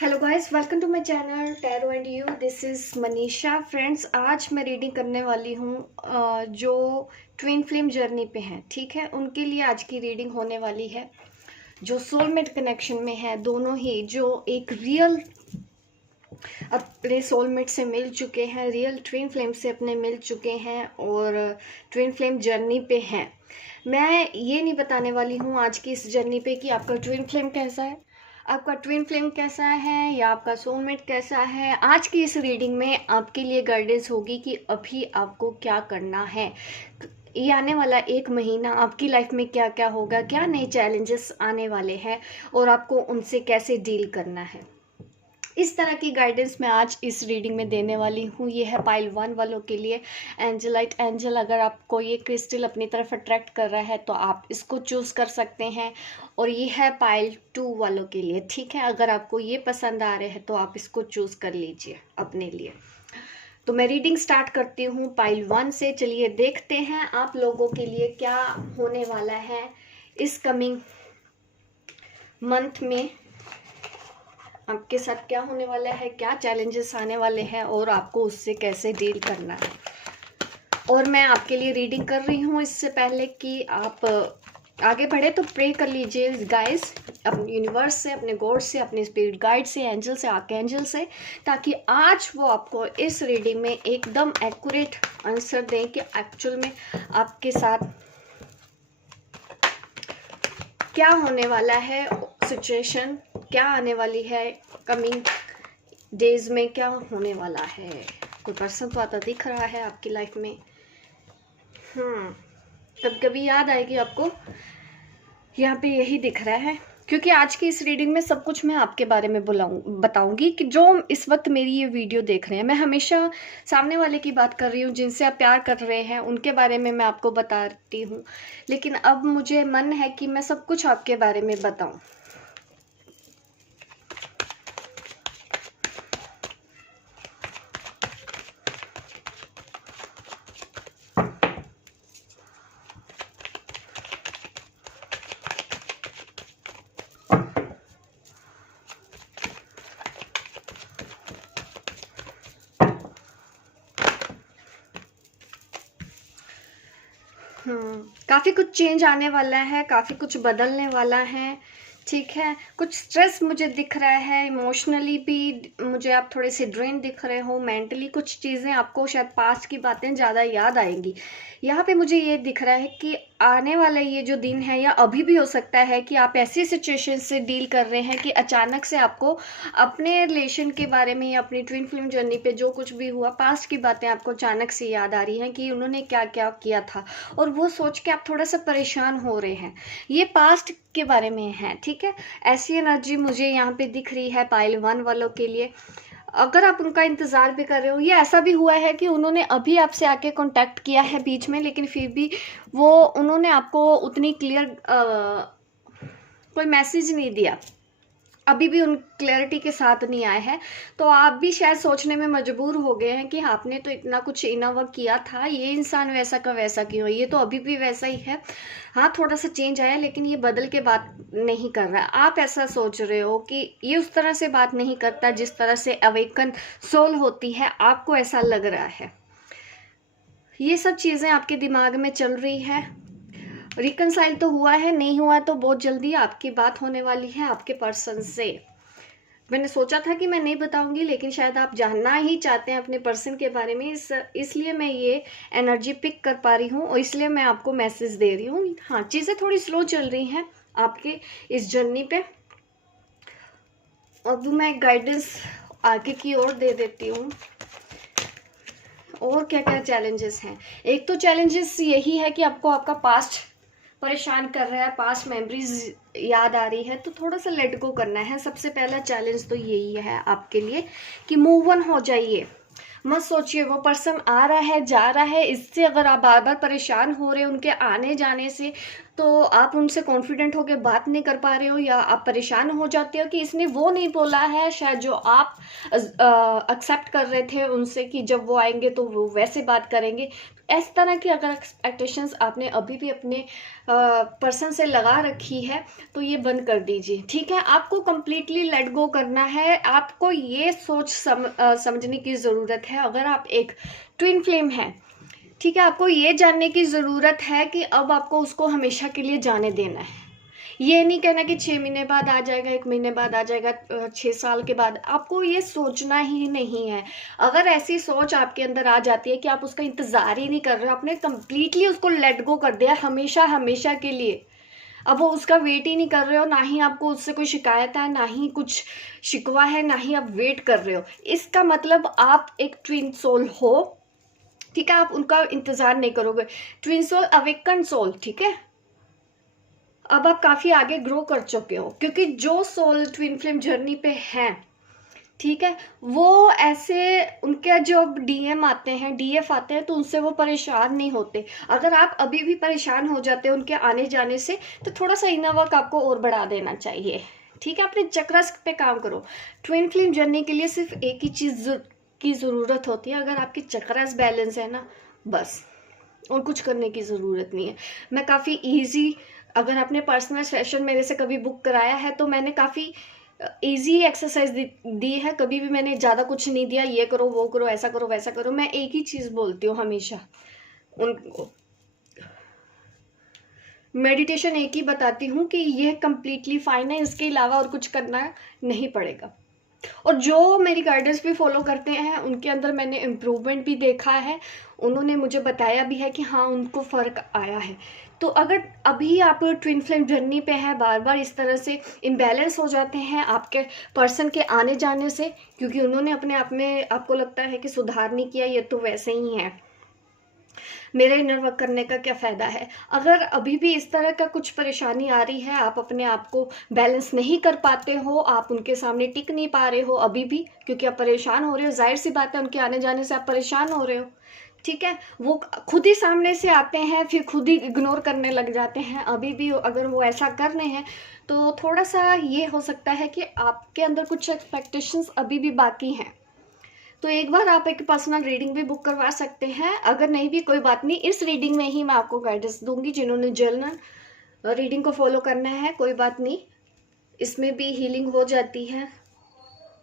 Hello guys, welcome to my channel tarot and you. This is Manisha. Friends, आज मैं reading करने वाली हूँ जो ट्विन फ्लेम जर्नी पे हैं, ठीक है, उनके लिए आज की रीडिंग होने वाली है। जो सोलमेट कनेक्शन में है, दोनों ही जो एक रियल अपने सोलमेट से मिल चुके हैं, रियल ट्विन फ्लेम से अपने मिल चुके हैं और ट्विन फ्लेम जर्नी पे हैं। मैं ये नहीं बताने वाली हूँ आज की इस जर्नी पे कि आपका ट्विन फ्लेम कैसा है, आपका ट्विन फ्लेम कैसा है या आपका सोलमेट कैसा है। आज की इस रीडिंग में आपके लिए गाइडेंस होगी कि अभी आपको क्या करना है, ये आने वाला एक महीना आपकी लाइफ में क्या क्या होगा, क्या नए चैलेंजेस आने वाले हैं और आपको उनसे कैसे डील करना है। इस तरह की गाइडेंस मैं आज इस रीडिंग में देने वाली हूँ। ये है पाइल 1 वालों के लिए एंजलाइट एंजल। अगर आपको ये क्रिस्टल अपनी तरफ अट्रैक्ट कर रहा है तो आप इसको चूज़ कर सकते हैं। और ये है पाइल 2 वालों के लिए, ठीक है। अगर आपको ये पसंद आ रहे हैं तो आप इसको चूज़ कर लीजिए अपने लिए। तो मैं रीडिंग स्टार्ट करती हूँ पाइल 1 से। चलिए देखते हैं आप लोगों के लिए क्या होने वाला है इस कमिंग मंथ में, आपके साथ क्या होने वाला है, क्या चैलेंजेस आने वाले हैं और आपको उससे कैसे डील करना है। और मैं आपके लिए रीडिंग कर रही हूँ इससे पहले कि आप आगे बढ़े तो प्रे कर लीजिए गाइस, अपने यूनिवर्स से, अपने गॉड से, अपने स्पिरिट गाइड से, एंजल से, आर्कएंजल से, ताकि आज वो आपको इस रीडिंग में एकदम एक्यूरेट आंसर दें कि एक्चुअल में आपके साथ क्या होने वाला है, सिचुएशन क्या आने वाली है, कमिंग डेज में क्या होने वाला है। कोई पर्सन तो आता दिख रहा है आपकी लाइफ में। कभी कभी याद आएगी आपको, यहाँ पे यही दिख रहा है, क्योंकि आज की इस रीडिंग में सब कुछ मैं आपके बारे में बताऊंगी कि जो इस वक्त मेरी ये वीडियो देख रहे हैं। मैं हमेशा सामने वाले की बात कर रही हूँ, जिनसे आप प्यार कर रहे हैं उनके बारे में मैं आपको बताती हूँ, लेकिन अब मुझे मन है कि मैं सब कुछ आपके बारे में बताऊं। काफ़ी कुछ चेंज आने वाला है, काफ़ी कुछ बदलने वाला है, ठीक है। कुछ स्ट्रेस मुझे दिख रहा है, इमोशनली भी मुझे आप थोड़े से ड्रेन दिख रहे हो, मेंटली कुछ चीज़ें आपको शायद पास्ट की बातें ज़्यादा याद आएंगी। यहाँ पे मुझे ये दिख रहा है कि आने वाला ये जो दिन है, या अभी भी हो सकता है कि आप ऐसी सिचुएशन से डील कर रहे हैं कि अचानक से आपको अपने रिलेशन के बारे में या अपनी ट्विन फ्लेम जर्नी पे जो कुछ भी हुआ, पास्ट की बातें आपको अचानक से याद आ रही हैं कि उन्होंने क्या क्या किया था, और वो सोच के आप थोड़ा सा परेशान हो रहे हैं। ये पास्ट के बारे में है, ठीक है। ऐसी एनर्जी मुझे यहाँ पे दिख रही है पाइल 1 वालों के लिए। अगर आप उनका इंतज़ार भी कर रहे हो, ये ऐसा भी हुआ है कि उन्होंने अभी आपसे आके कांटेक्ट किया है बीच में, लेकिन फिर भी वो उन्होंने आपको उतनी क्लियर कोई मैसेज नहीं दिया, अभी भी उन क्लैरिटी के साथ नहीं आए हैं। तो आप भी शायद सोचने में मजबूर हो गए हैं कि आपने तो इतना कुछ इनोवा किया था, ये इंसान वैसा का वैसा क्यों है, ये तो अभी भी वैसा ही है। हाँ, थोड़ा सा चेंज आया, लेकिन ये बदल के बात नहीं कर रहा है। आप ऐसा सोच रहे हो कि ये उस तरह से बात नहीं करता जिस तरह से अवेकन सोल होती है, आपको ऐसा लग रहा है। ये सब चीज़ें आपके दिमाग में चल रही है। रिकनसाइल तो हुआ है, नहीं हुआ तो बहुत जल्दी आपकी बात होने वाली है आपके पर्सन से। मैंने सोचा था कि मैं नहीं बताऊंगी, लेकिन शायद आप जानना ही चाहते हैं अपने पर्सन के बारे में, इसलिए मैं ये एनर्जी पिक कर पा रही हूँ और इसलिए मैं आपको मैसेज दे रही हूँ। हाँ, चीज़ें थोड़ी स्लो चल रही हैं आपके इस जर्नी पे। अब मैं गाइडेंस आगे की ओर दे देती हूँ। और क्या क्या चैलेंजेस हैं। एक तो चैलेंजेस यही है कि आपको आपका पास्ट परेशान कर रहा है, पास्ट मेमोरीज याद आ रही है, तो थोड़ा सा लेट गो करना है। सबसे पहला चैलेंज तो यही है आपके लिए कि मूव ऑन हो जाइए। मत सोचिए वो पर्सन आ रहा है जा रहा है, इससे अगर आप बार बार परेशान हो रहे हैं उनके आने जाने से, तो आप उनसे कॉन्फिडेंट होकर बात नहीं कर पा रहे हो, या आप परेशान हो जाते हो कि इसने वो नहीं बोला है शायद जो आप एक्सेप्ट कर रहे थे उनसे, कि जब वो आएंगे तो वो वैसे बात करेंगे। इस तरह की अगर एक्सपेक्टेशंस आपने अभी भी अपने पर्सन से लगा रखी है तो ये बंद कर दीजिए, ठीक है। आपको कंप्लीटली लेट गो करना है। आपको ये सोच समझने की ज़रूरत है, अगर आप एक ट्विन फ्लेम है, ठीक है, आपको ये जानने की ज़रूरत है कि अब आपको उसको हमेशा के लिए जाने देना है। ये नहीं कहना कि 6 महीने बाद आ जाएगा, 1 महीने बाद आ जाएगा, 6 साल के बाद। आपको ये सोचना ही नहीं है। अगर ऐसी सोच आपके अंदर आ जाती है कि आप उसका इंतज़ार ही नहीं कर रहे हो, आपने कंप्लीटली उसको लेट गो कर दिया हमेशा हमेशा के लिए, अब वो उसका वेट ही नहीं कर रहे हो, ना ही आपको उससे कोई शिकायत है, ना ही कुछ शिकवा है, ना ही आप वेट कर रहे हो, इसका मतलब आप एक ट्विन सोल हो, ठीक है। आप उनका इंतजार नहीं करोगे। ट्विन सोल अवेकन सोल, ठीक है। अब आप काफी आगे ग्रो कर चुके हो, क्योंकि जो सोल ट्विन फ्लेम जर्नी पे हैं, ठीक है, वो ऐसे उनके जो डीएम आते हैं, डीएफ आते हैं, तो उनसे वो परेशान नहीं होते। अगर आप अभी भी परेशान हो जाते हो उनके आने जाने से, तो थोड़ा सा इनर वर्क आपको और बढ़ा देना चाहिए, ठीक है। अपने चक्रस पे काम करो। ट्विन फ्लेम जर्नी के लिए सिर्फ एक ही चीज की ज़रूरत होती है, अगर आपकी चक्रस बैलेंस है ना, बस, और कुछ करने की ज़रूरत नहीं है। मैं काफ़ी इजी, अगर आपने पर्सनल सेशन मेरे से कभी बुक कराया है तो मैंने काफ़ी इजी एक्सरसाइज दी है। कभी भी मैंने ज़्यादा कुछ नहीं दिया, ये करो वो करो ऐसा करो वैसा करो। मैं एक ही चीज़ बोलती हूँ हमेशा उनको, मेडिटेशन एक ही बताती हूँ कि ये कम्प्लीटली फाइन है, इसके अलावा और कुछ करना नहीं पड़ेगा। और जो मेरी गाइडेंस भी फॉलो करते हैं उनके अंदर मैंने इम्प्रूवमेंट भी देखा है, उन्होंने मुझे बताया भी है कि हाँ उनको फ़र्क आया है। तो अगर अभी आप ट्विन फ्लेम जर्नी पे हैं, बार बार इस तरह से इम्बैलेंस हो जाते हैं आपके पर्सन के आने जाने से, क्योंकि उन्होंने अपने आप में, आपको लगता है कि सुधार नहीं किया, ये तो वैसे ही है, मेरे इनर वर्क करने का क्या फ़ायदा है। अगर अभी भी इस तरह का कुछ परेशानी आ रही है, आप अपने आप को बैलेंस नहीं कर पाते हो, आप उनके सामने टिक नहीं पा रहे हो अभी भी, क्योंकि आप परेशान हो रहे हो, जाहिर सी बात है उनके आने जाने से आप परेशान हो रहे हो, ठीक है। वो खुद ही सामने से आते हैं, फिर खुद ही इग्नोर करने लग जाते हैं। अभी भी अगर वो ऐसा कर रहे हैं तो थोड़ा सा ये हो सकता है कि आपके अंदर कुछ एक्सपेक्टेशंस अभी भी बाकी हैं। तो एक बार आप एक पर्सनल रीडिंग भी बुक करवा सकते हैं। अगर नहीं भी कोई बात नहीं, इस रीडिंग में ही मैं आपको गाइडेंस दूंगी। जिन्होंने जर्नल रीडिंग को फॉलो करना है कोई बात नहीं, इसमें भी हीलिंग हो जाती है।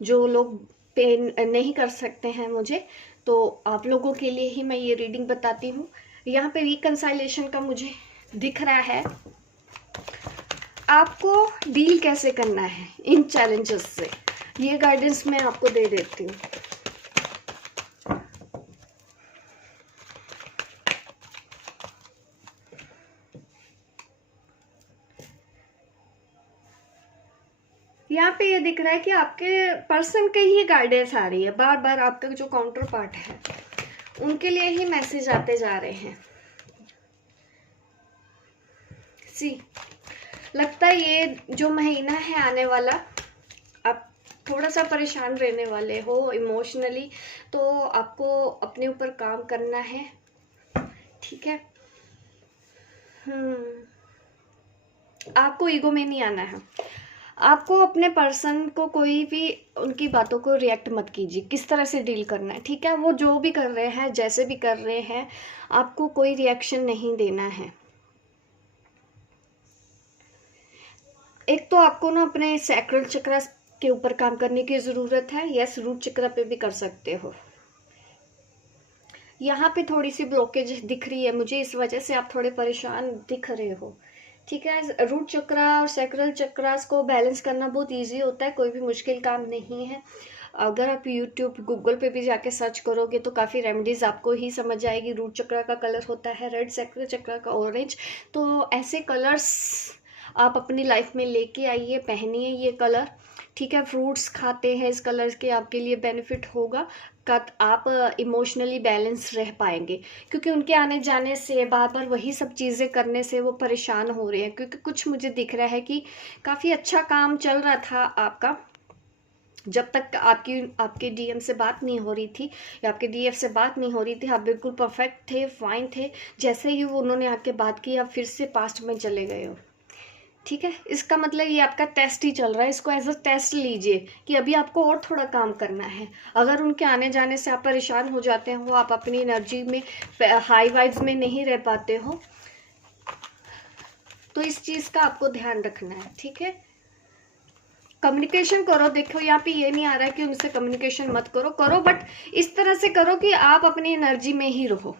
जो लोग पेन नहीं कर सकते हैं मुझे, तो आप लोगों के लिए ही मैं ये रीडिंग बताती हूँ। यहाँ पे रिकंसाइलेशन का मुझे दिख रहा है। आपको डील कैसे करना है इन चैलेंजेस से, ये गाइडेंस मैं आपको दे देती हूँ। यहाँ पे ये दिख रहा है कि आपके पर्सन के ही गाइडेंस आ रही है, बार बार आपका जो काउंटर पार्ट है उनके लिए ही मैसेज आते जा रहे हैं। सी लगता है ये जो महीना है आने वाला, आप थोड़ा सा परेशान रहने वाले हो इमोशनली, तो आपको अपने ऊपर काम करना है, ठीक है। आपको ईगो में नहीं आना है। आपको अपने पर्सन को कोई भी उनकी बातों को रिएक्ट मत कीजिए, किस तरह से डील करना है, ठीक है। वो जो भी कर रहे हैं, जैसे भी कर रहे हैं, आपको कोई रिएक्शन नहीं देना है। एक तो आपको ना अपने सैक्रल चक्र के ऊपर काम करने की ज़रूरत है। यस, रूट चक्र पे भी कर सकते हो। यहाँ पे थोड़ी सी ब्लॉकेज दिख रही है मुझे, इस वजह से आप थोड़े परेशान दिख रहे हो, ठीक है। रूट चक्र और सैक्रल चक्रास को बैलेंस करना बहुत इजी होता है, कोई भी मुश्किल काम नहीं है। अगर आप यूट्यूब गूगल पे भी जाके सर्च करोगे तो काफ़ी रेमेडीज़ आपको ही समझ आएगी। रूट चक्र का कलर होता है रेड, सैक्रल चक्र का ऑरेंज। तो ऐसे कलर्स आप अपनी लाइफ में लेके आइए, पहनिए ये कलर, ठीक है। फ्रूट्स खाते हैं इस कलर के, आपके लिए बेनिफिट होगा। आप इमोशनली बैलेंस रह पाएंगे, क्योंकि उनके आने जाने से, बार बार वही सब चीज़ें करने से वो परेशान हो रहे हैं। क्योंकि कुछ मुझे दिख रहा है कि काफ़ी अच्छा काम चल रहा था आपका, जब तक आपके डीएम से बात नहीं हो रही थी या आपके डीएफ से बात नहीं हो रही थी, आप बिल्कुल परफेक्ट थे, फाइन थे। जैसे ही वो उन्होंने आके बात की, आप फिर से पास्ट में चले गए हो। ठीक है, इसका मतलब ये आपका टेस्ट ही चल रहा है, इसको एज अ टेस्ट लीजिए कि अभी आपको और थोड़ा काम करना है। अगर उनके आने जाने से आप परेशान हो जाते हो, आप अपनी एनर्जी में हाई वाइब्स में नहीं रह पाते हो, तो इस चीज़ का आपको ध्यान रखना है। ठीक है, कम्युनिकेशन करो। देखो यहाँ पे ये नहीं आ रहा है कि उनसे कम्युनिकेशन मत करो, करो बट इस तरह से करो कि आप अपनी एनर्जी में ही रहो।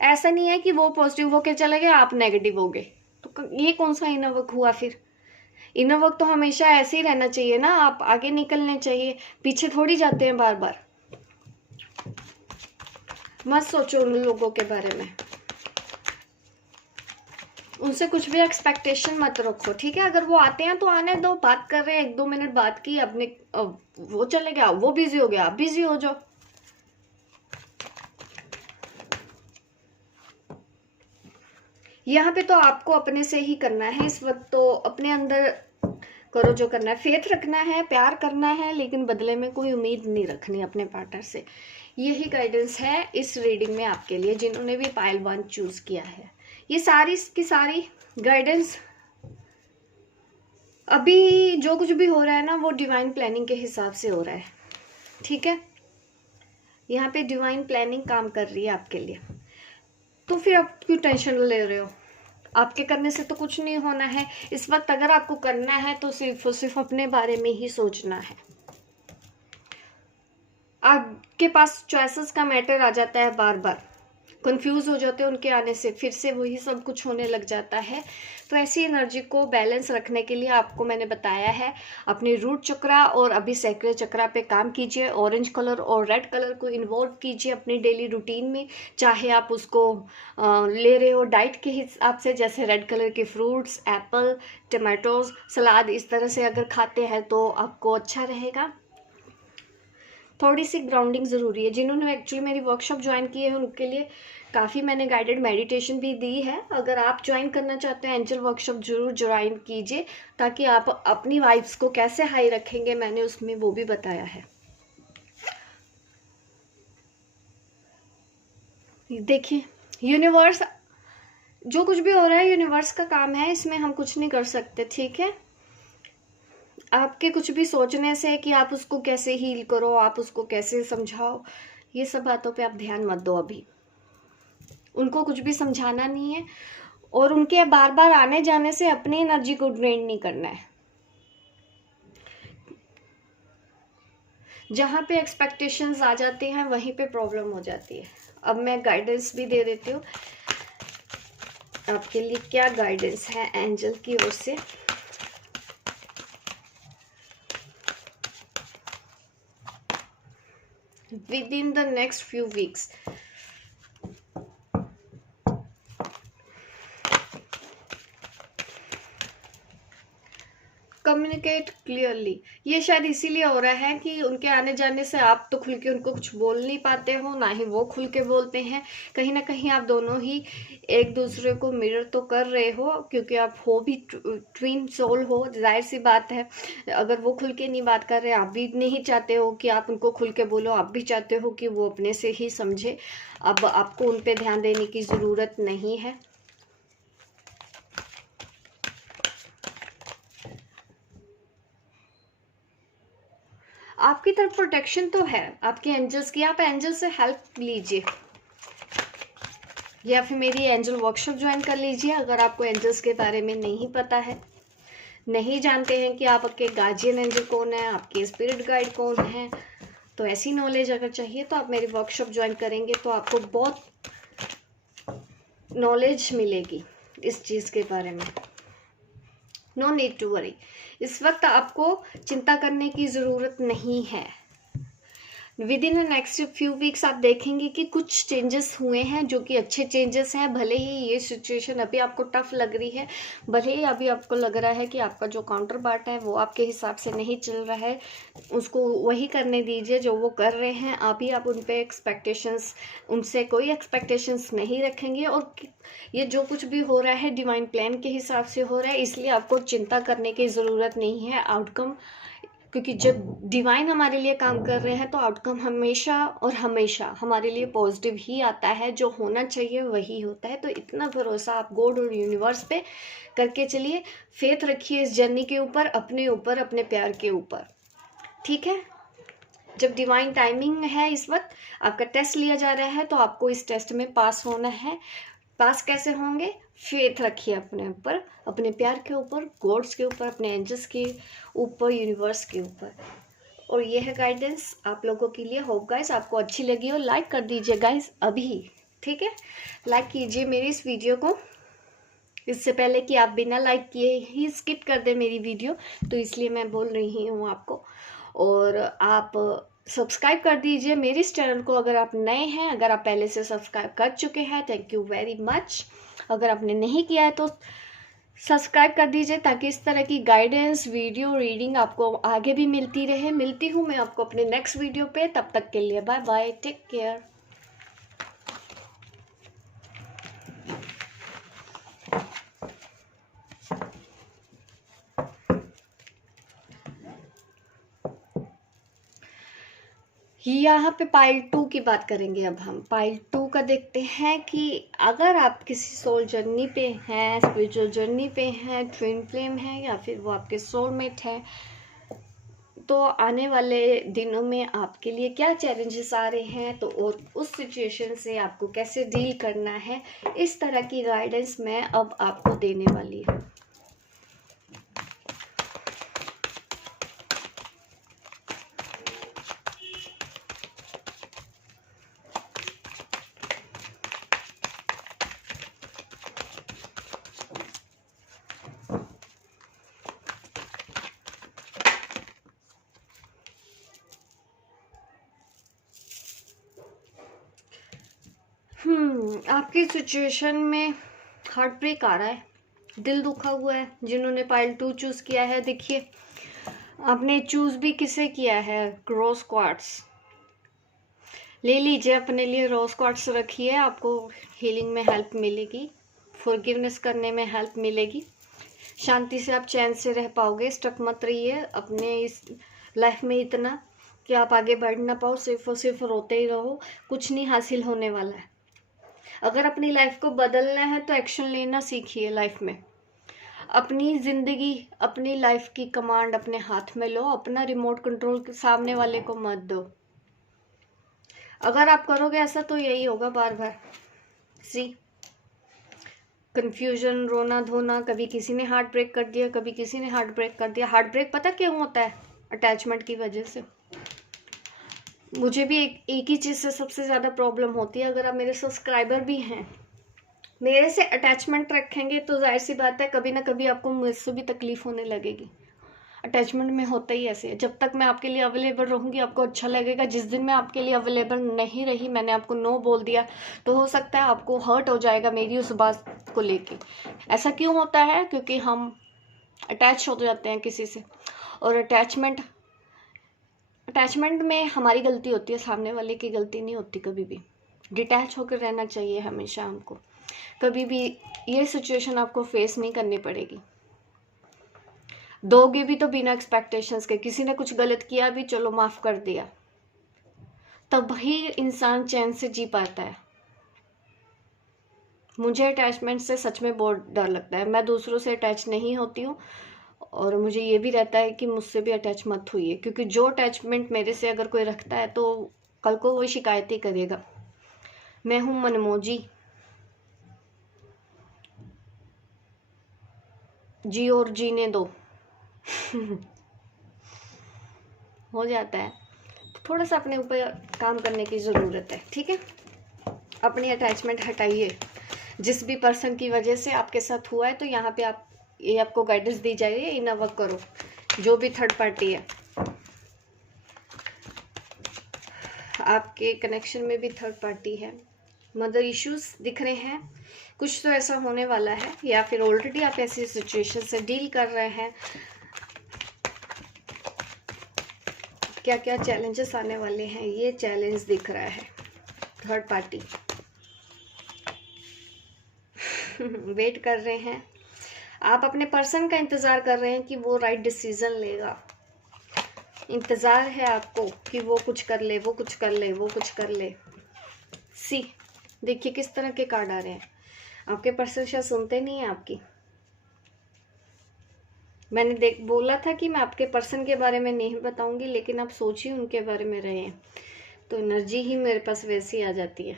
ऐसा नहीं है कि वो पॉजिटिव होके चले गए, आप नेगेटिव हो गए, तो ये कौन सा इनर वर्क हुआ फिर। इनर वर्क तो हमेशा ऐसे ही रहना चाहिए ना, आप आगे निकलने चाहिए, पीछे थोड़ी जाते हैं बार बार। मत सोचो उन लोगों के बारे में, उनसे कुछ भी एक्सपेक्टेशन मत रखो। ठीक है, अगर वो आते हैं तो आने दो, बात कर रहे हैं, 1-2 मिनट बात की, अपने वो चले गया, वो बिजी हो गया, आप बिजी हो जाओ। यहाँ पे तो आपको अपने से ही करना है इस वक्त, तो अपने अंदर करो जो करना है, फेथ रखना है, प्यार करना है, लेकिन बदले में कोई उम्मीद नहीं रखनी अपने पार्टनर से। यही गाइडेंस है इस रीडिंग में आपके लिए, जिन्होंने भी पाइल 1 चूज किया है। ये सारी की सारी गाइडेंस अभी जो कुछ भी हो रहा है ना, वो डिवाइन प्लानिंग के हिसाब से हो रहा है। ठीक है, यहाँ पे डिवाइन प्लानिंग काम कर रही है आपके लिए, तो फिर आप क्यों टेंशन ले रहे हो। आपके करने से तो कुछ नहीं होना है इस वक्त। अगर आपको करना है तो सिर्फ और सिर्फ अपने बारे में ही सोचना है। आपके पास चॉइसेस का मैटर आ जाता है, बार बार कंफ्यूज हो जाते हैं उनके आने से, फिर से वही सब कुछ होने लग जाता है। तो ऐसी एनर्जी को बैलेंस रखने के लिए आपको मैंने बताया है, अपने रूट चक्रा और अभी सैक्रल चक्रा पे काम कीजिए। ऑरेंज कलर और रेड कलर को इन्वॉल्व कीजिए अपनी डेली रूटीन में, चाहे आप उसको ले रहे हो डाइट के हिसाब से, जैसे रेड कलर के फ्रूट्स, एप्पल, टमाटोज, सलाद, इस तरह से अगर खाते हैं तो आपको अच्छा रहेगा। थोड़ी सी ग्राउंडिंग ज़रूरी है। जिन्होंने एक्चुअली मेरी वर्कशॉप ज्वाइन की है उनके लिए काफ़ी मैंने गाइडेड मेडिटेशन भी दी है। अगर आप ज्वाइन करना चाहते हैं एंजल वर्कशॉप, जरूर ज्वाइन कीजिए, ताकि आप अपनी वाइब्स को कैसे हाई रखेंगे, मैंने उसमें वो भी बताया है। देखिए, यूनिवर्स, जो कुछ भी हो रहा है यूनिवर्स का काम है, इसमें हम कुछ नहीं कर सकते। ठीक है, आपके कुछ भी सोचने से कि आप उसको कैसे हील करो, आप उसको कैसे समझाओ, ये सब बातों पे आप ध्यान मत दो। अभी उनको कुछ भी समझाना नहीं है, और उनके बार बार आने जाने से अपनी एनर्जी को ड्रेन नहीं करना है। जहाँ पे एक्सपेक्टेशंस आ जाते हैं वहीं पे प्रॉब्लम हो जाती है। अब मैं गाइडेंस भी दे देती हूँ आपके लिए, क्या गाइडेंस है एंजल की ओर से। Within the next few weeks, communicate clearly. ये शायद इसीलिए हो रहा है कि उनके आने जाने से आप तो खुल के उनको कुछ बोल नहीं पाते हो, ना ही वो खुल के बोलते हैं। कहीं ना कहीं आप दोनों ही एक दूसरे को मिरर तो कर रहे हो, क्योंकि आप हो भी ट्विन सोल हो, जाहिर सी बात है। अगर वो खुल के नहीं बात कर रहे, आप भी नहीं चाहते हो कि आप उनको खुल के बोलो, आप भी चाहते हो कि वो अपने से ही समझे। अब आपको उन पर ध्यान देने की ज़रूरत नहीं है। आपकी तरफ प्रोटेक्शन तो है आपके एंजल्स की, आप एंजल से हेल्प लीजिए, या फिर मेरी एंजल वर्कशॉप ज्वाइन कर लीजिए। अगर आपको एंजल्स के बारे में नहीं पता है, नहीं जानते हैं कि आपके गार्जियन एंजल कौन है, आपके स्पिरिट गाइड कौन है, तो ऐसी नॉलेज अगर चाहिए तो आप मेरी वर्कशॉप ज्वाइन करेंगे तो आपको बहुत नॉलेज मिलेगी इस चीज़ के बारे में। नो नीड टू वरी, इस वक्त आपको चिंता करने की ज़रूरत नहीं है। With in the next few weeks आप देखेंगे कि कुछ चेंजेस हुए हैं, जो कि अच्छे चेंजेस हैं। भले ही ये सिचुएशन अभी आपको टफ लग रही है, भले ही अभी आपको लग रहा है कि आपका जो काउंटर पार्ट है वो आपके हिसाब से नहीं चल रहा है, उसको वही करने दीजिए जो वो कर रहे हैं। अभी आप उन पे एक्सपेक्टेशंस, उनसे कोई एक्सपेक्टेशंस नहीं रखेंगे, और ये जो कुछ भी हो रहा है डिवाइन प्लान के हिसाब से हो रहा है, इसलिए आपको चिंता करने की ज़रूरत नहीं है। आउटकम क्योंकि जब डिवाइन हमारे लिए काम कर रहे हैं तो आउटकम हमेशा और हमेशा हमारे लिए पॉजिटिव ही आता है। जो होना चाहिए वही होता है। तो इतना भरोसा आप गॉड और यूनिवर्स पे करके चलिए, फेथ रखिए इस जर्नी के ऊपर, अपने प्यार के ऊपर, ठीक है। जब डिवाइन टाइमिंग है, इस वक्त आपका टेस्ट लिया जा रहा है, तो आपको इस टेस्ट में पास होना है। पास कैसे होंगे? फेथ रखिए अपने ऊपर, अपने प्यार के ऊपर, गॉड्स के ऊपर, अपने एंजल्स के ऊपर, यूनिवर्स के ऊपर। और ये है गाइडेंस आप लोगों के लिए। होप गाइस आपको अच्छी लगी हो। लाइक कर दीजिए गाइस अभी, ठीक है। लाइक कीजिए मेरी इस वीडियो को, इससे पहले कि आप बिना लाइक किए ही स्किप कर दे मेरी वीडियो, तो इसलिए मैं बोल रही हूँ आपको। और आप सब्सक्राइब कर दीजिए मेरे इस चैनल को अगर आप नए हैं। अगर आप पहले से सब्सक्राइब कर चुके हैं, थैंक यू वेरी मच। अगर आपने नहीं किया है तो सब्सक्राइब कर दीजिए, ताकि इस तरह की गाइडेंस, वीडियो, रीडिंग आपको आगे भी मिलती रहे। मिलती हूँ मैं आपको अपने नेक्स्ट वीडियो पे। तब तक के लिए बाय बाय, टेक केयर। यहाँ पे पाइल 2 की बात करेंगे। अब हम पाइल 2 का देखते हैं कि अगर आप किसी सोल जर्नी पे हैं, स्पिरिचुअल जर्नी पे हैं, ट्विन फ्लेम है, या फिर वो आपके सोलमेट है, तो आने वाले दिनों में आपके लिए क्या चैलेंजेस आ रहे हैं, तो और उस सिचुएशन से आपको कैसे डील करना है, इस तरह की गाइडेंस मैं अब आपको देने वाली हूँ। आपकी सिचुएशन में हार्ट ब्रेक आ रहा है, दिल दुखा हुआ है। जिन्होंने पाइल 2 चूज किया है, देखिए आपने चूज भी किसे किया है? रोज क्वार्ट्स ले लीजिए अपने लिए। रोज क्वार्ट्स रखिए, आपको हीलिंग में हेल्प मिलेगी, फॉरगिवनेस करने में हेल्प मिलेगी। शांति से आप चैन से रह पाओगे। स्टक मत रहिए अपने इस लाइफ में इतना कि आप आगे बढ़ ना पाओ, सिर्फ और सिर्फ रोते ही रहो। कुछ नहीं हासिल होने वाला है। अगर अपनी लाइफ को बदलना है तो एक्शन लेना सीखिए लाइफ में। अपनी ज़िंदगी, अपनी लाइफ की कमांड अपने हाथ में लो। अपना रिमोट कंट्रोल सामने वाले को मत दो। अगर आप करोगे ऐसा तो यही होगा बार बार। सी कंफ्यूजन, रोना धोना, कभी किसी ने हार्ट ब्रेक कर दिया, कभी किसी ने हार्ट ब्रेक कर दिया। हार्ट ब्रेक पता क्यों होता है? अटैचमेंट की वजह से। मुझे भी एक ही चीज़ से सबसे ज़्यादा प्रॉब्लम होती है। अगर आप मेरे सब्सक्राइबर भी हैं, मेरे से अटैचमेंट रखेंगे तो जाहिर सी बात है कभी ना कभी आपको मुझसे भी तकलीफ होने लगेगी। अटैचमेंट में होता ही ऐसे है। जब तक मैं आपके लिए अवेलेबल रहूँगी आपको अच्छा लगेगा। जिस दिन मैं आपके लिए अवेलेबल नहीं रही, मैंने आपको नो बोल दिया, तो हो सकता है आपको हर्ट हो जाएगा मेरी उस बात को लेके। ऐसा क्यों होता है? क्योंकि हम अटैच हो जाते हैं किसी से, और अटैचमेंट में हमारी गलती होती है, सामने वाले की गलती नहीं होती। कभी भी डिटैच होकर रहना चाहिए हमेशा हमको। कभी भी ये सिचुएशन आपको फेस नहीं करनी पड़ेगी। दोगे भी तो बिना एक्सपेक्टेशंस के। किसी ने कुछ गलत किया भी, चलो माफ कर दिया, तब ही इंसान चैन से जी पाता है। मुझे अटैचमेंट से सच में बहुत डर लगता है। मैं दूसरों से अटैच नहीं होती हूँ, और मुझे ये भी रहता है कि मुझसे भी अटैच मत हुई है, क्योंकि जो अटैचमेंट मेरे से अगर कोई रखता है तो कल को वो शिकायत ही करेगा। मैं हूँ मनमोजी, जी और जीने दो। हो जाता है। तो थोड़ा सा अपने ऊपर काम करने की ज़रूरत है, ठीक है। अपनी अटैचमेंट हटाइए। जिस भी पर्सन की वजह से आपके साथ हुआ है, तो यहाँ पे आप ये आपको गाइडेंस दी जाएगी, इनर वर्क करो। जो भी थर्ड पार्टी है, आपके कनेक्शन में भी थर्ड पार्टी है, मदर इश्यूज दिख रहे हैं, कुछ तो ऐसा होने वाला है, या फिर ऑलरेडी आप ऐसी सिचुएशन से डील कर रहे हैं। क्या क्या चैलेंजेस आने वाले हैं, ये चैलेंज दिख रहा है। थर्ड पार्टी वेट कर रहे हैं। आप अपने पर्सन का इंतज़ार कर रहे हैं कि वो राइट डिसीजन लेगा। इंतज़ार है आपको कि वो कुछ कर ले, वो कुछ कर ले, वो कुछ कर ले। सी, देखिए किस तरह के कार्ड आ रहे हैं। आपके पर्सन शायद सुनते नहीं है आपकी। मैंने बोला था कि मैं आपके पर्सन के बारे में नहीं बताऊंगी, लेकिन आप सोचिए उनके बारे में रहे हैं तो एनर्जी ही मेरे पास वैसी आ जाती है।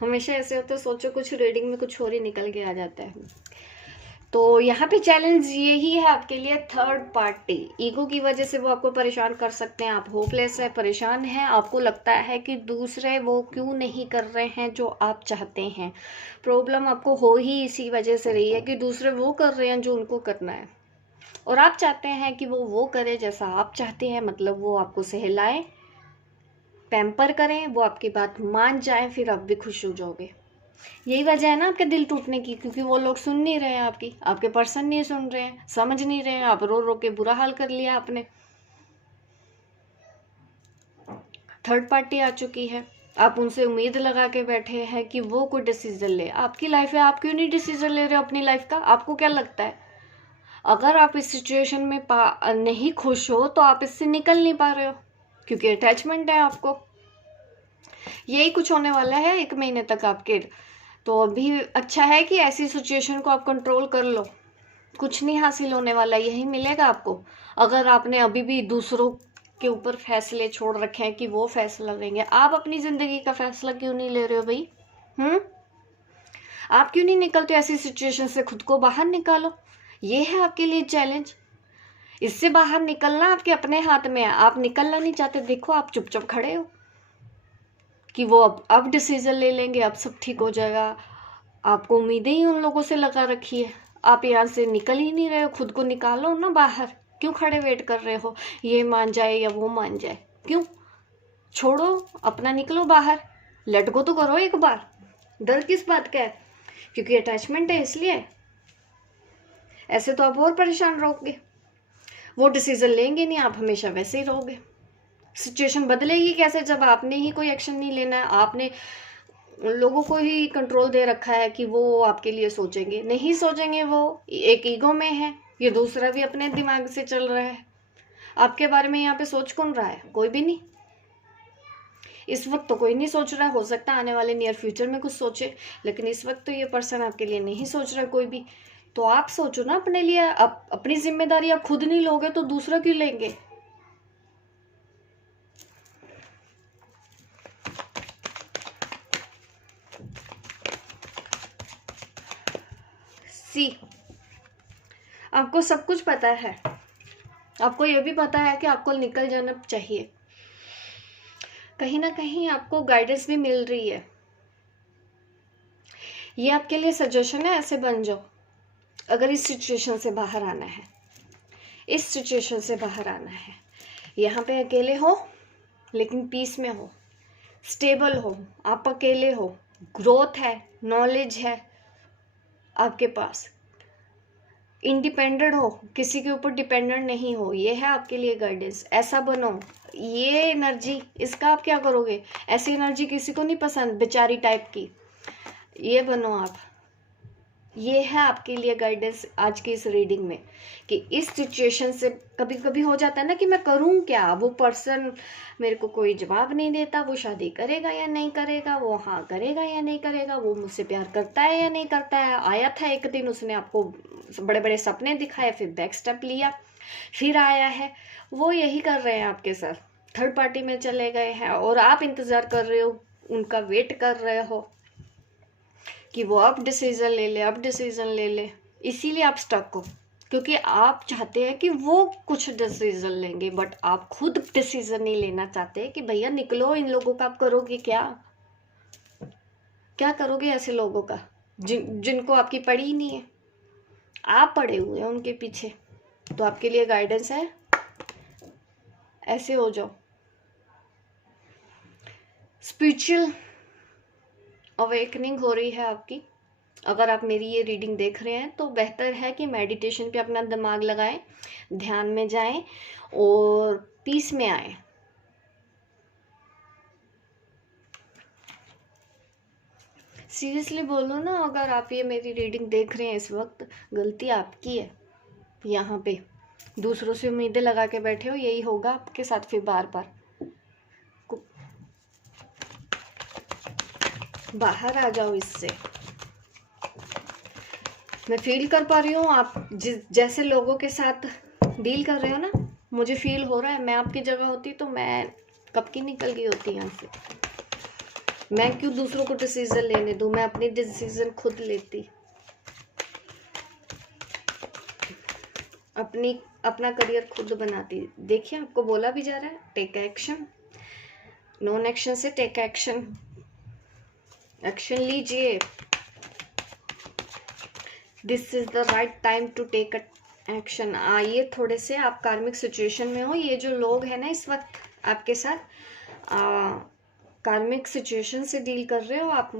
हमेशा ऐसे होता है, सोचो कुछ रीडिंग में कुछ और ही निकल के आ जाता है। तो यहाँ पे चैलेंज यही है आपके लिए, थर्ड पार्टी। ईगो की वजह से वो आपको परेशान कर सकते हैं, आप होपलेस है, परेशान हैं, आपको लगता है कि दूसरे वो क्यों नहीं कर रहे हैं जो आप चाहते हैं। प्रॉब्लम आपको हो ही इसी वजह से रही है कि दूसरे वो कर रहे हैं जो उनको करना है, और आप चाहते हैं कि वो करे जैसा आप चाहते हैं। मतलब वो आपको सहलाए, पैम्पर करें, वो आपकी बात मान जाए, फिर आप भी खुश हो जाओगे। यही वजह है ना आपके दिल टूटने की, क्योंकि वो लोग सुन नहीं रहे हैं आपकी, आपके पर्सन नहीं सुन रहे हैं, समझ नहीं रहे हैं, आप रो रो के बुरा हाल कर लिया आपने। थर्ड पार्टी आ चुकी है, आप उनसे उम्मीद लगा के बैठे हैं कि वो कोई डिसीजन ले। आपकी लाइफ है, आप क्यों नहीं डिसीजन ले रहे हो अपनी लाइफ का? आपको क्या लगता है, अगर आप इस सिचुएशन में नहीं खुश हो तो आप इससे निकल नहीं पा रहे हो, क्योंकि अटैचमेंट है आपको। यही कुछ होने वाला है 1 महीने तक आपके। तो अभी अच्छा है कि ऐसी सिचुएशन को आप कंट्रोल कर लो। कुछ नहीं हासिल होने वाला, यही मिलेगा आपको। अगर आपने अभी भी दूसरों के ऊपर फैसले छोड़ रखे हैं कि वो फैसला लेंगे, आप अपनी जिंदगी का फैसला क्यों नहीं ले रहे हो भाई? आप क्यों नहीं निकलते ऐसी सिचुएशन से? खुद को बाहर निकालो, ये है आपके लिए चैलेंज। इससे बाहर निकलना आपके अपने हाथ में है। आप निकलना नहीं चाहते, देखो आप चुपचाप खड़े हो कि वो अब डिसीजन ले लेंगे, अब सब ठीक हो जाएगा। आपको उम्मीदें ही उन लोगों से लगा रखी है, आप यहाँ से निकल ही नहीं रहे हो। खुद को निकालो ना बाहर, क्यों खड़े वेट कर रहे हो ये मान जाए या वो मान जाए? क्यों? छोड़ो अपना, निकलो बाहर, लेट गो तो करो एक बार। डर किस बात का है? क्योंकि अटैचमेंट है इसलिए। ऐसे तो आप और परेशान रहोगे, वो डिसीजन लेंगे नहीं, आप हमेशा वैसे ही रहोगे। सिचुएशन बदलेगी कैसे जब आपने ही कोई एक्शन नहीं लेना है? आपने उन लोगों को ही कंट्रोल दे रखा है कि वो आपके लिए सोचेंगे, नहीं सोचेंगे। वो एक ईगो में है, ये दूसरा भी अपने दिमाग से चल रहा है। आपके बारे में यहाँ पे सोच कौन रहा है? कोई भी नहीं। इस वक्त तो कोई नहीं सोच रहा, हो सकता है आने वाले नियर फ्यूचर में कुछ सोचे, लेकिन इस वक्त तो ये पर्सन आपके लिए नहीं सोच रहा कोई भी। तो आप सोचो ना अपने लिए। अपनी जिम्मेदारी आप खुद नहीं लोगे तो दूसरा क्यों लेंगे? सी, आपको सब कुछ पता है, आपको ये भी पता है कि आपको निकल जाना चाहिए। कहीं ना कहीं आपको गाइडेंस भी मिल रही है। ये आपके लिए सजेशन है, ऐसे बन जाओ। अगर इस सिचुएशन से बाहर आना है, इस सिचुएशन से बाहर आना है, यहाँ पे अकेले हो लेकिन पीस में हो, स्टेबल हो, आप अकेले हो, ग्रोथ है, नॉलेज है आपके पास, इंडिपेंडेंट हो, किसी के ऊपर डिपेंडेंट नहीं हो, ये है आपके लिए गाइडेंस। ऐसा बनो। ये एनर्जी, इसका आप क्या करोगे? ऐसी एनर्जी किसी को नहीं पसंद, बेचारी टाइप की। ये बनो आप। ये है आपके लिए गाइडेंस आज की इस रीडिंग में, कि इस सिचुएशन से कभी कभी हो जाता है ना कि मैं करूं क्या, वो पर्सन मेरे को कोई जवाब नहीं देता, वो शादी करेगा या नहीं करेगा, वो हाँ करेगा या नहीं करेगा, वो मुझसे प्यार करता है या नहीं करता है। आया था एक दिन, उसने आपको बड़े बड़े सपने दिखाए, फिर बैक स्टेप लिया, फिर आया है। वो यही कर रहे हैं आपके साथ, थर्ड पार्टी में चले गए हैं, और आप इंतजार कर रहे हो, उनका वेट कर रहे हो कि वो अब डिसीजन ले ले, अब डिसीजन ले ले। इसीलिए आप स्टक हो, क्योंकि आप चाहते हैं कि वो कुछ डिसीजन लेंगे, बट आप खुद डिसीजन नहीं लेना चाहते कि भैया निकलो इन लोगों का। आप करोगे क्या? क्या करोगे ऐसे लोगों का जिनको आपकी पड़ी ही नहीं है? आप पड़े हुए हैं उनके पीछे। तो आपके लिए गाइडेंस है, ऐसे हो जाओ। स्पिरिचुअल अवेकनिंग हो रही है आपकी। अगर आप मेरी ये रीडिंग देख रहे हैं तो बेहतर है कि मेडिटेशन पे अपना दिमाग लगाएं, ध्यान में जाएं और पीस में आए। सीरियसली बोलो ना, अगर आप ये मेरी रीडिंग देख रहे हैं इस वक्त, गलती आपकी है यहाँ पे। दूसरों से उम्मीदें लगा के बैठे हो, यही होगा आपके साथ फिर बार बार। बाहर आ जाओ इससे। मैं फील कर पा रही हूँ आप जैसे लोगों के साथ डील कर रहे हो ना, मुझे फील हो रहा है मैं आपकी जगह होती तो मैं कब की निकल गई होती यहाँ से। मैं क्यों दूसरों को डिसीजन लेने दूँ, मैं अपनी डिसीजन खुद लेती, अपना करियर खुद बनाती। देखिए आपको बोला भी जा रहा है टेक एक्शन, नॉन एक्शन से टेक एक्शन, एक्शन लीजिए। This is the right time to take action. आइए थोड़े से आप कार्मिक सिचुएशन में हो, ये जो लोग हैं ना इस वक्त आपके साथ कार्मिक सिचुएशन से डील कर रहे हो आप।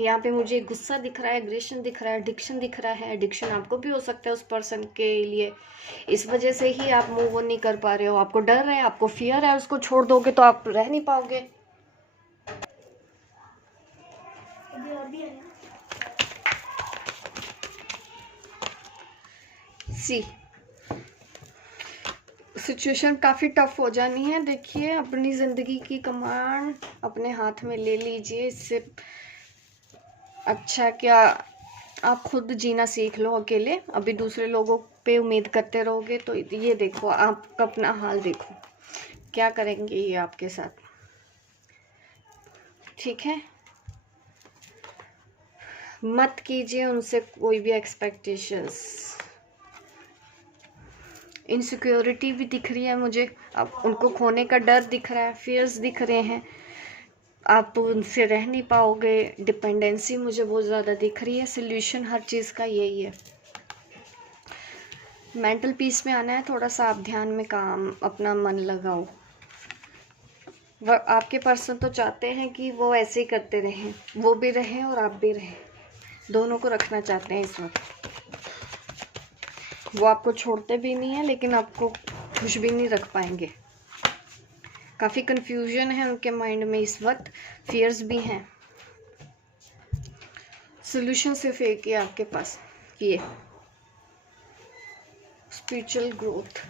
यहाँ पे मुझे गुस्सा दिख रहा है, एग्रेशन दिख रहा है, एडिक्शन दिख रहा है। एडिक्शन आपको भी हो सकता है उस पर्सन के लिए, इस वजह से ही आप मूव ऑन नहीं कर पा रहे हो। आपको डर है, आपको फियर है, उसको छोड़ दोगे तो आप रह नहीं पाओगे। सी सिचुएशन काफ़ी टफ हो जानी है। देखिए अपनी ज़िंदगी की कमांड अपने हाथ में ले लीजिए। इससे अच्छा क्या आप खुद जीना सीख लो अकेले। अभी दूसरे लोगों पे उम्मीद करते रहोगे तो ये देखो, आप अपना हाल देखो क्या करेंगे ये आपके साथ। ठीक है, मत कीजिए उनसे कोई भी एक्सपेक्टेशंस। इनसिक्योरिटी भी दिख रही है मुझे, अब उनको खोने का डर दिख रहा है, फियर्स दिख रहे हैं, आप उनसे रह नहीं पाओगे। डिपेंडेंसी मुझे बहुत ज़्यादा दिख रही है। सोल्यूशन हर चीज़ का यही है, मेंटल पीस में आना है। थोड़ा सा आप ध्यान में काम अपना मन लगाओ। आपके पर्सन तो चाहते हैं कि वो ऐसे ही करते रहें, वो भी रहें और आप भी रहें, दोनों को रखना चाहते हैं इस वक्त। वो आपको छोड़ते भी नहीं है लेकिन आपको खुश भी नहीं रख पाएंगे। काफ़ी कंफ्यूजन है उनके माइंड में इस वक्त, फियर्स भी हैं। सोल्यूशन सिर्फ एक ही आपके पास, ये स्पिरिचुअल ग्रोथ।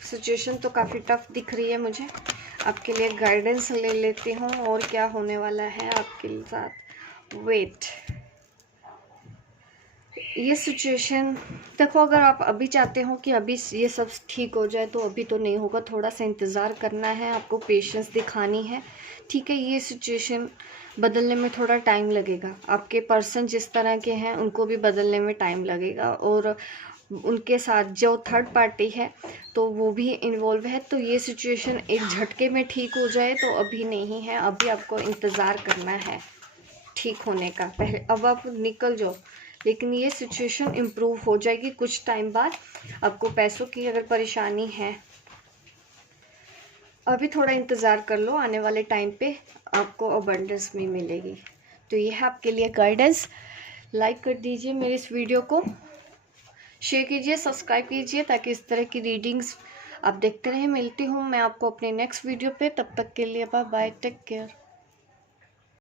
सिचुएशन तो काफ़ी टफ दिख रही है मुझे। आपके लिए गाइडेंस ले लेती हूँ और क्या होने वाला है आपके साथ। वेट, ये सिचुएशन देखो, अगर आप अभी चाहते हो कि अभी ये सब ठीक हो जाए तो अभी तो नहीं होगा, थोड़ा सा इंतज़ार करना है, आपको पेशेंस दिखानी है। ठीक है, ये सिचुएशन बदलने में थोड़ा टाइम लगेगा। आपके पर्सन जिस तरह के हैं उनको भी बदलने में टाइम लगेगा, और उनके साथ जो थर्ड पार्टी है तो वो भी इन्वॉल्व है। तो ये सिचुएशन एक झटके में ठीक हो जाए तो अभी नहीं है, अभी आपको इंतज़ार करना है ठीक होने का। पहले अब आप निकल जाओ, लेकिन ये सिचुएशन इम्प्रूव हो जाएगी कुछ टाइम बाद। आपको पैसों की अगर परेशानी है, अभी थोड़ा इंतज़ार कर लो, आने वाले टाइम पे आपको अबंडेंस में मिलेगी। तो ये है आपके लिए गाइडेंस। लाइक कर दीजिए मेरे इस वीडियो को, शेयर कीजिए, सब्सक्राइब कीजिए, ताकि इस तरह की रीडिंग्स आप देखते रहें। मिलती हूँ मैं आपको अपने नेक्स्ट वीडियो पे, तब तक के लिए बाय बाय, टेक केयर।